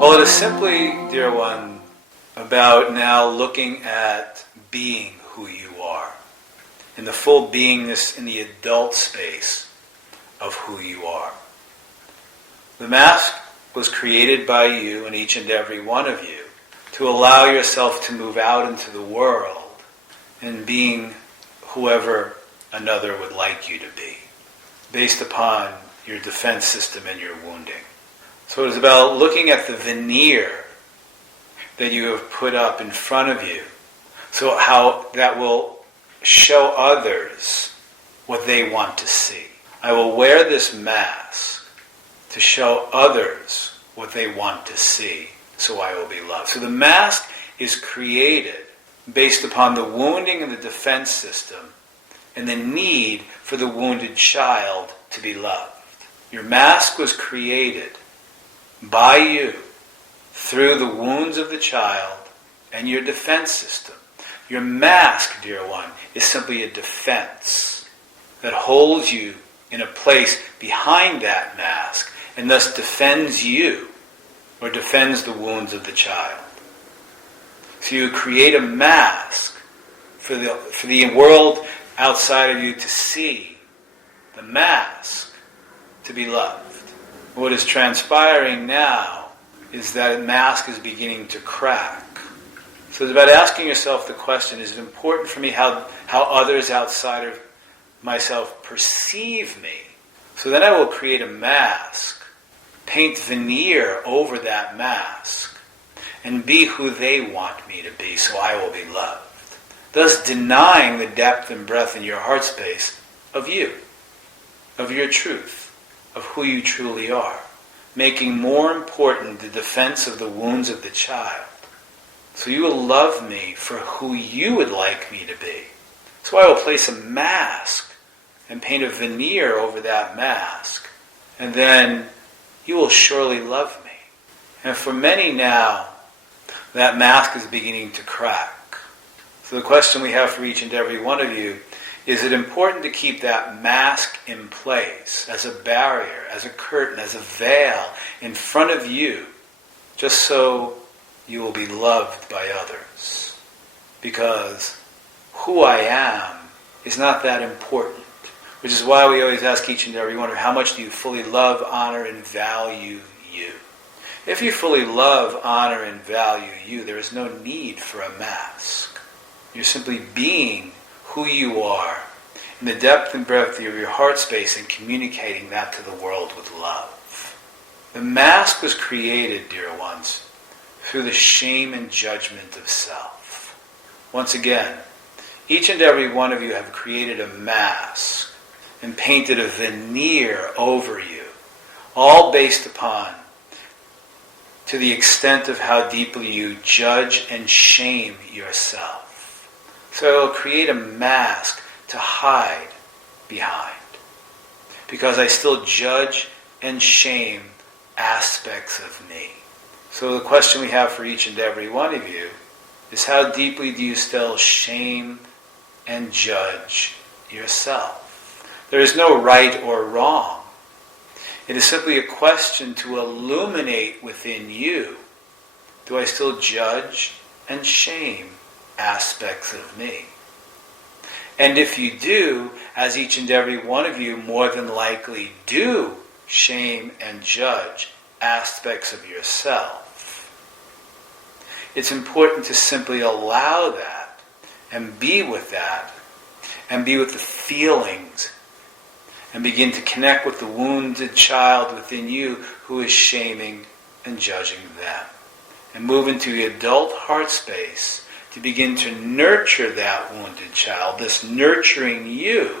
Well, it is simply, dear one, about now looking at being who you are, in the full beingness in the adult space of who you are. The mask was created by you and each and every one of you to allow yourself to move out into the world and being whoever another would like you to be, based upon your defense system and your wounding. So it is about looking at the veneer that you have put up in front of you, so how that will show others what they want to see. I will wear this mask to show others what they want to see, so I will be loved. So the mask is created based upon the wounding of the defense system and the need for the wounded child to be loved. Your mask was created by you through the wounds of the child and your defense system. Your mask, dear one, is simply a defense that holds you in a place behind that mask and thus defends you or defends the wounds of the child. So you create a mask for the world outside of you to see, the mask to be loved. What is transpiring now is that mask is beginning to crack. So it's about asking yourself the question, is it important for me how others outside of myself perceive me? So then I will create a mask, paint veneer over that mask, and be who they want me to be, so I will be loved. Thus denying the depth and breadth in your heart space of you, of your truth, of who you truly are, making more important the defense of the wounds of the child. So you will love me for who you would like me to be. So I will place a mask and paint a veneer over that mask, and then you will surely love me. And for many now, that mask is beginning to crack. So the question we have for each and every one of you, is it important to keep that mask in place as a barrier, as a curtain, as a veil in front of you, just so you will be loved by others? Because who I am is not that important, which is why we always ask each and every one, how much do you fully love, honor, and value you? If you fully love, honor, and value you, there is no need for a mask. You're simply being who you are in the depth and breadth of your heart space and communicating that to the world with love. The mask was created, dear ones, through the shame and judgment of self. Once again, each and every one of you have created a mask and painted a veneer over you, all based upon to the extent of how deeply you judge and shame yourself. So I will create a mask to hide behind, because I still judge and shame aspects of me. So the question we have for each and every one of you is, how deeply do you still shame and judge yourself? There is no right or wrong. It is simply a question to illuminate within you, do I still judge and shame aspects of me? And if you do, as each and every one of you more than likely do shame and judge aspects of yourself, it's important to simply allow that and be with that and be with the feelings and begin to connect with the wounded child within you who is shaming and judging them, and move into the adult heart space to begin to nurture that wounded child, this nurturing you,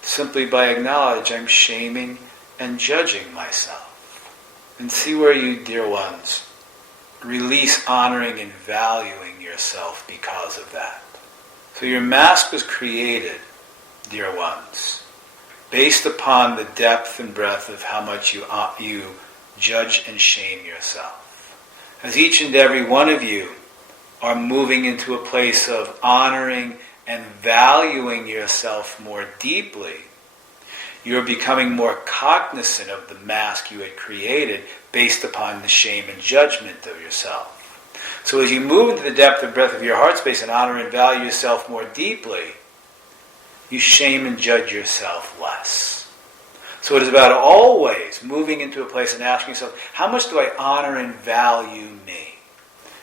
simply by acknowledging I'm shaming and judging myself. And see where you, dear ones, release honoring and valuing yourself because of that. So your mask was created, dear ones, based upon the depth and breadth of how much you judge and shame yourself. As each and every one of you are moving into a place of honoring and valuing yourself more deeply, you're becoming more cognizant of the mask you had created based upon the shame and judgment of yourself. So as you move into the depth and breadth of your heart space and honor and value yourself more deeply, you shame and judge yourself less. So it is about always moving into a place and asking yourself, how much do I honor and value me?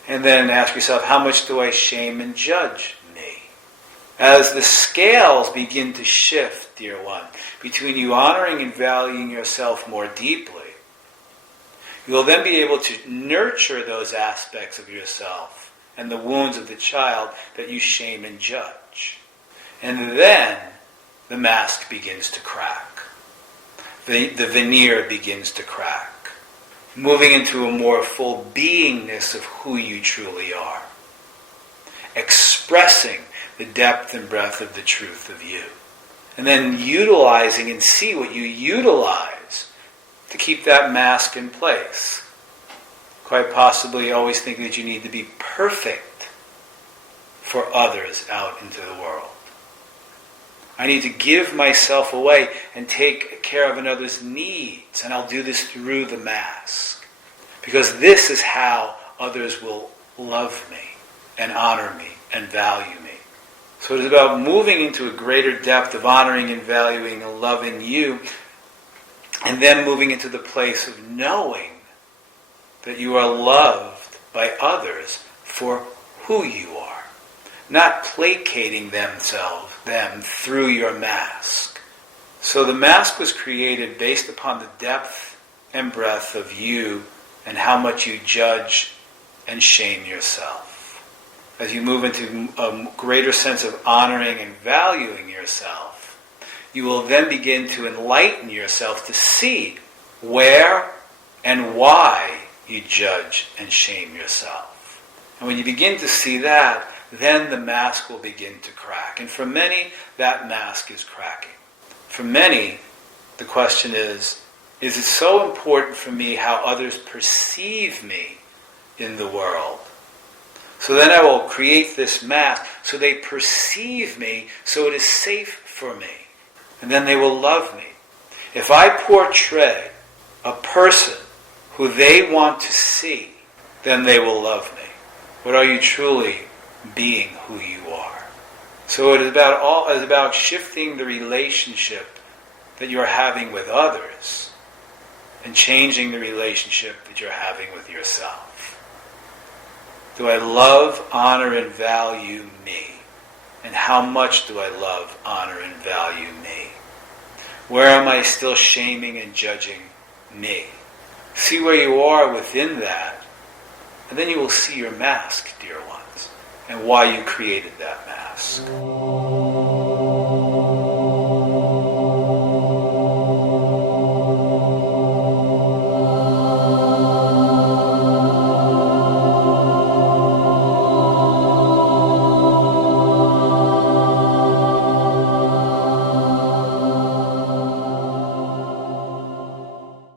And then ask yourself, how much do I shame and judge me? As the scales begin to shift, dear one, between you honoring and valuing yourself more deeply, you will then be able to nurture those aspects of yourself and the wounds of the child that you shame and judge. And then the mask begins to crack. The veneer begins to crack, moving into a more full beingness of who you truly are, expressing the depth and breadth of the truth of you, and then utilizing and see what you utilize to keep that mask in place. Quite possibly always thinking that you need to be perfect for others out into the world. I need to give myself away and take care of another's needs, and I'll do this through the mask. Because this is how others will love me and honor me and value me. So it is about moving into a greater depth of honoring and valuing and loving you, and then moving into the place of knowing that you are loved by others for who you are, not placating them through your mask. So the mask was created based upon the depth and breadth of you and how much you judge and shame yourself. As you move into a greater sense of honoring and valuing yourself, you will then begin to enlighten yourself to see where and why you judge and shame yourself. And when you begin to see that, then the mask will begin to crack. And for many, that mask is cracking. For many, the question is it so important for me how others perceive me in the world? So then I will create this mask so they perceive me, so it is safe for me. And then they will love me. If I portray a person who they want to see, then they will love me. But are you truly being who you are? So it is about shifting the relationship that you're having with others and changing the relationship that you're having with yourself. Do I love, honor, and value me? And how much do I love, honor, and value me? Where am I still shaming and judging me? See where you are within that, and then you will see your mask, dear ones, and why you created that mask.